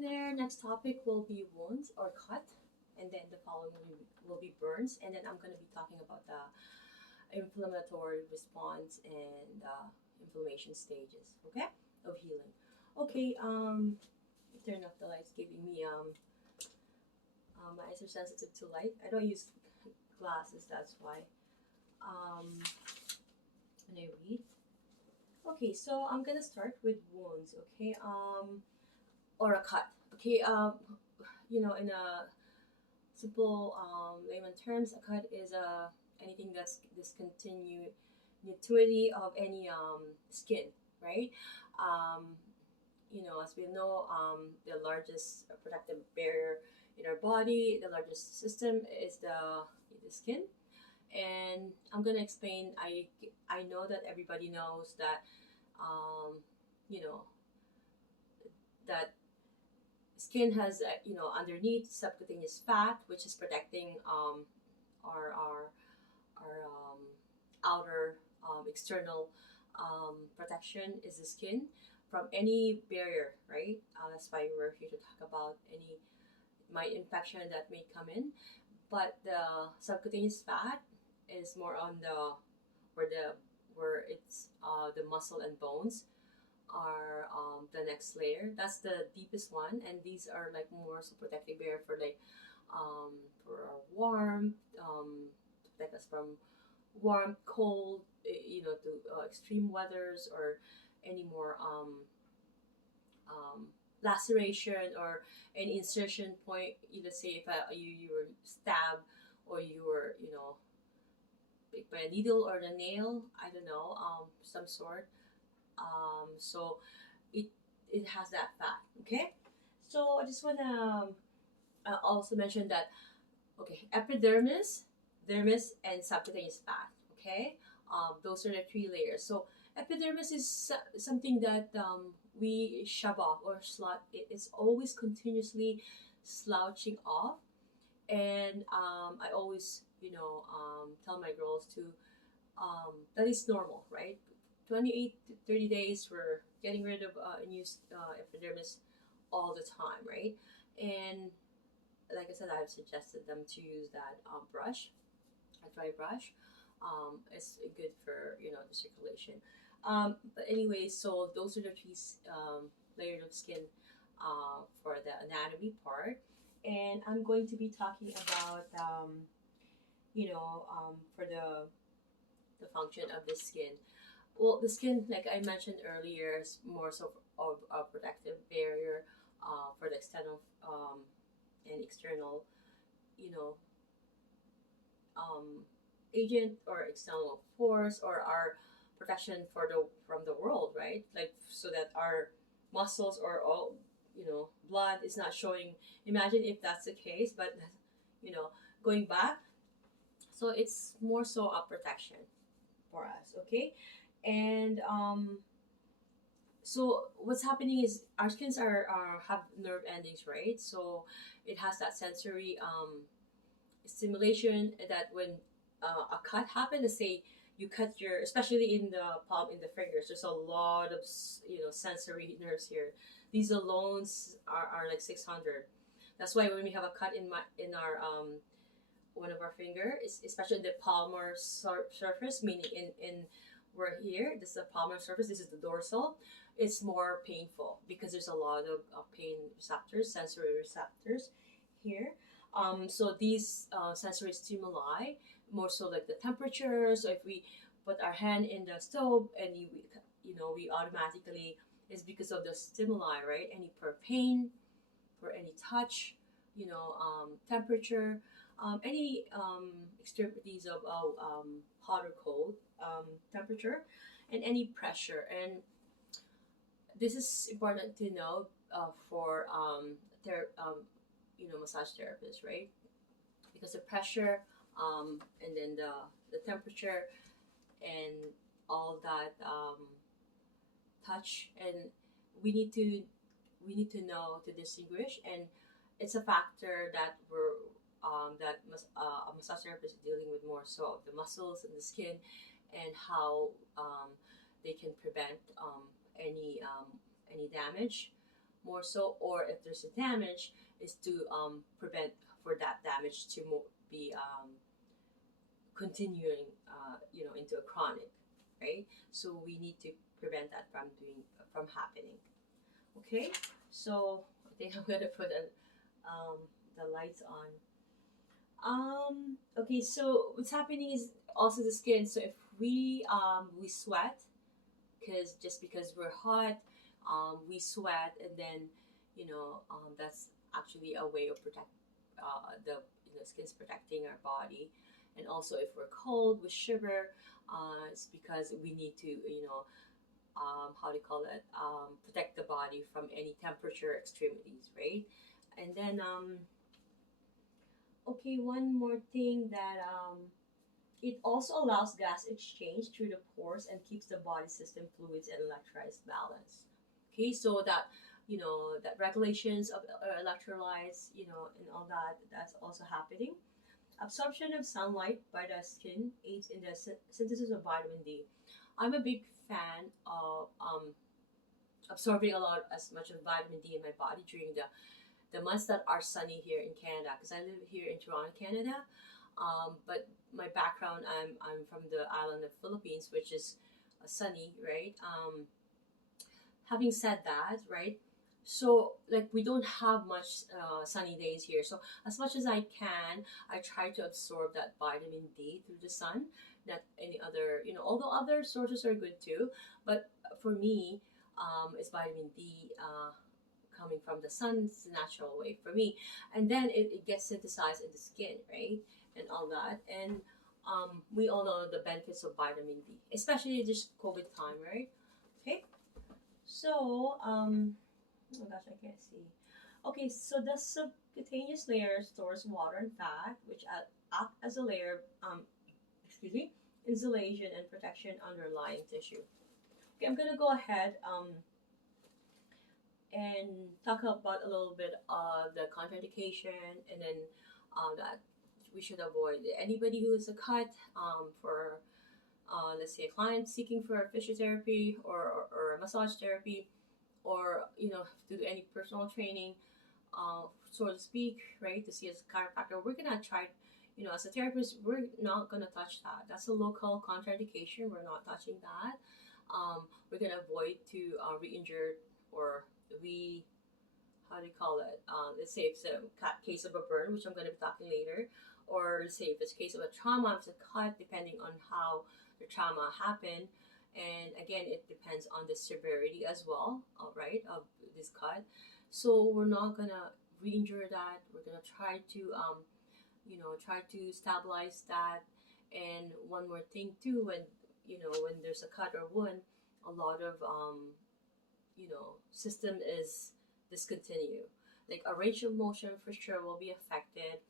there. Next topic will be wounds or cut, and then the following will be burns, and then I'm going to be talking about the inflammatory response and inflammation stages. Okay, of healing. Okay. Turn off the lights, giving me my eyes are sensitive to light. I don't use glasses, that's why. When I read. Okay, so I'm gonna start with wounds. Okay, or a cut. Okay, in a simple layman terms, a cut is anything that's discontinuity of any skin, right? Um, as we know, the largest protective barrier in our body, the largest system is the skin. And I'm gonna explain. I know that everybody knows that you know that skin has underneath subcutaneous fat, which is protecting our outer external protection is the skin from any barrier, right? That's why we're here to talk about any might infection that may come in. But the subcutaneous fat is more on the where the where it's the muscle and bones are the next layer. That's the deepest one, and these are like more so protective barrier for like for our warmth, to protect us from warm, cold, to extreme weathers or any more laceration or any insertion point. Let's say if you were stabbed or you were picked by a needle or a nail. I don't know, some sort. So it it has that fat. Okay, so I just wanna also mention that okay, epidermis, dermis, and subcutaneous fat. Okay, those are the three layers. So epidermis is something that we shove off or slut. It's always continuously slouching off, and I always tell my girls to that is normal, right? 28 to 30 days we're getting rid of unused epidermis all the time, right? And like I said, I've suggested them to use that brush, a dry brush. It's good for the circulation. But anyway, so those are the three layers of skin for the anatomy part, and I'm going to be talking about for the function of the skin. Well, the skin, like I mentioned earlier, is more so of a protective barrier for the external and external, you know, um, agent or external force or our protection for the from the world, right? Like so that our muscles or all blood is not showing. Imagine if that's the case, but you know, going back, so it's more so a protection for us, okay? And so what's happening is our skins are have nerve endings, right? So it has that sensory stimulation that when a cut happens, let's say you cut your, especially in the palm, in the fingers, there's a lot of sensory nerves here. These alone are like 600. That's why when we have a cut in our one of our finger, especially the palmar surface, meaning in we're here, this is the palmar surface, this is the dorsal, it's more painful because there's a lot of pain receptors, sensory receptors here. So these sensory stimuli, more so like the temperature. So if we put our hand in the stove and we automatically, it's because of the stimuli, right? Any per pain, for any touch, temperature, any extremities of hot or cold temperature, and any pressure. And this is important to know for massage therapists, right? Because the pressure and then the temperature and all that touch, and we need to know to distinguish, and it's a factor that a massage therapist is dealing with more so of the muscles and the skin and how they can prevent any damage more so, or if there's a damage, is to prevent for that damage to be continuing, into a chronic, right? So we need to prevent that from happening. Okay, so I think I'm gonna put the lights on. Okay, so what's happening is also the skin. So if we sweat, because we're hot, we sweat, and then that's actually a way of protect the skin's protecting our body. And also if we're cold, we shiver. It's because we need to how do you call it, protect the body from any temperature extremities, right? And then okay, one more thing that it also allows gas exchange through the pores and keeps the body system fluids and electrolytes balanced. Okay, so that that regulations of electrolytes, and all that, that's also happening. Absorption of sunlight by the skin aids in the synthesis of vitamin D. I'm a big fan of absorbing a lot as much of vitamin D in my body during the months that are sunny here in Canada, because I live here in Toronto, Canada. But my background, I'm from the island of Philippines, which is sunny, right? Having said that, right? So like we don't have much sunny days here. So as much as I can, I try to absorb that vitamin D through the sun. Not any other, although other sources are good too, but for me, it's vitamin D. Coming from the sun, it's the natural way for me. And then it gets synthesized in the skin, right? And all that. And we all know the benefits of vitamin D, especially this COVID time, right? Okay. So, oh gosh, I can't see. Okay, so the subcutaneous layer stores water and fat, which act as a layer excuse me, insulation and protection underlying tissue. Okay, I'm gonna go ahead and talk about a little bit of the contraindication, and then that we should avoid. Anybody who is a cut for let's say a client seeking for physiotherapy or massage therapy, or to do any personal training, so to speak, right, to see a chiropractor, we're gonna try, as a therapist, we're not gonna touch that. That's a local contraindication. We're not touching that. We're gonna avoid to re-injure or re how do you call it? Let's say if it's a case of a burn, which I'm going to be talking later, or let's say if it's a case of a trauma, if it's a cut, depending on how the trauma happened. And again, it depends on the severity as well, right, of this cut. So we're not going to re-injure that. We're going to try to, try to stabilize that. And one more thing too, when there's a cut or wound, a lot of, system is discontinue. Like a range of motion for sure will be affected.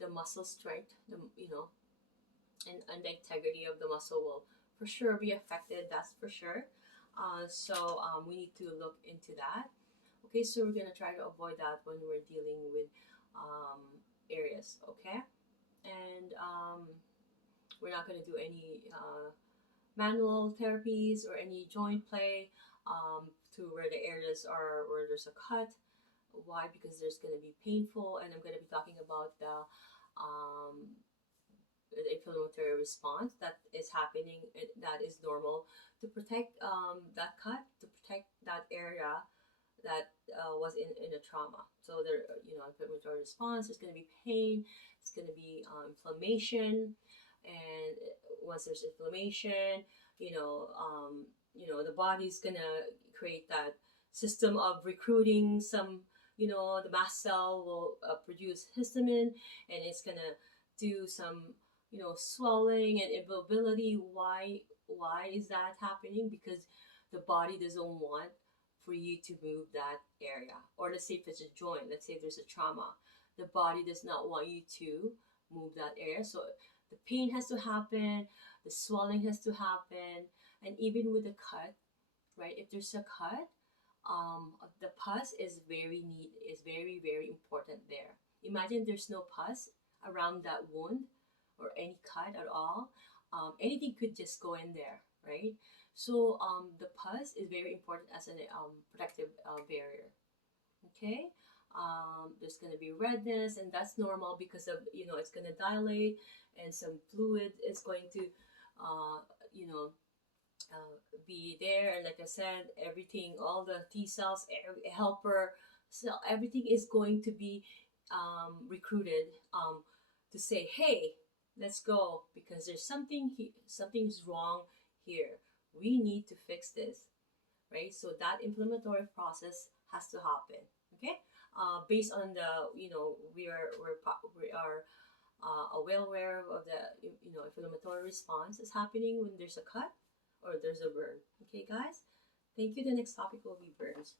The muscle strength, and the integrity of the muscle will for sure be affected. That's for sure. So we need to look into that. Okay, so we're gonna try to avoid that when we're dealing with areas. Okay, and we're not gonna do any manual therapies or any joint play to where the areas are where there's a cut. Why? Because there's going to be painful, and I'm going to be talking about the inflammatory response that is happening, that is normal, to protect that cut, to protect that area that was in a trauma. So there, inflammatory response. There's going to be pain. It's going to be inflammation, and once there's inflammation, the body's gonna create that system of recruiting some, the mast cell will produce histamine, and it's gonna do some, swelling and immobility. Why is that happening? Because the body doesn't want for you to move that area. Or let's say if it's a joint, let's say if there's a trauma, the body does not want you to move that area. So the pain has to happen, the swelling has to happen, and even with the cut, right? If there's a cut, the pus is very very important there. Imagine there's no pus around that wound or any cut at all. Anything could just go in there, right? So the pus is very important as a protective barrier. Okay. There's going to be redness, and that's normal because of, it's going to dilate, and some fluid is going to uh, you know be there. And like I said, everything, all the T cells, helper cell, everything is going to be recruited to say, hey, let's go, because there's something's wrong here. We need to fix this, right? So that inflammatory process has to happen. Okay, based on the, we are well aware of the, inflammatory response is happening when there's a cut or there's a burn. Okay, guys. Thank you. The next topic will be burns.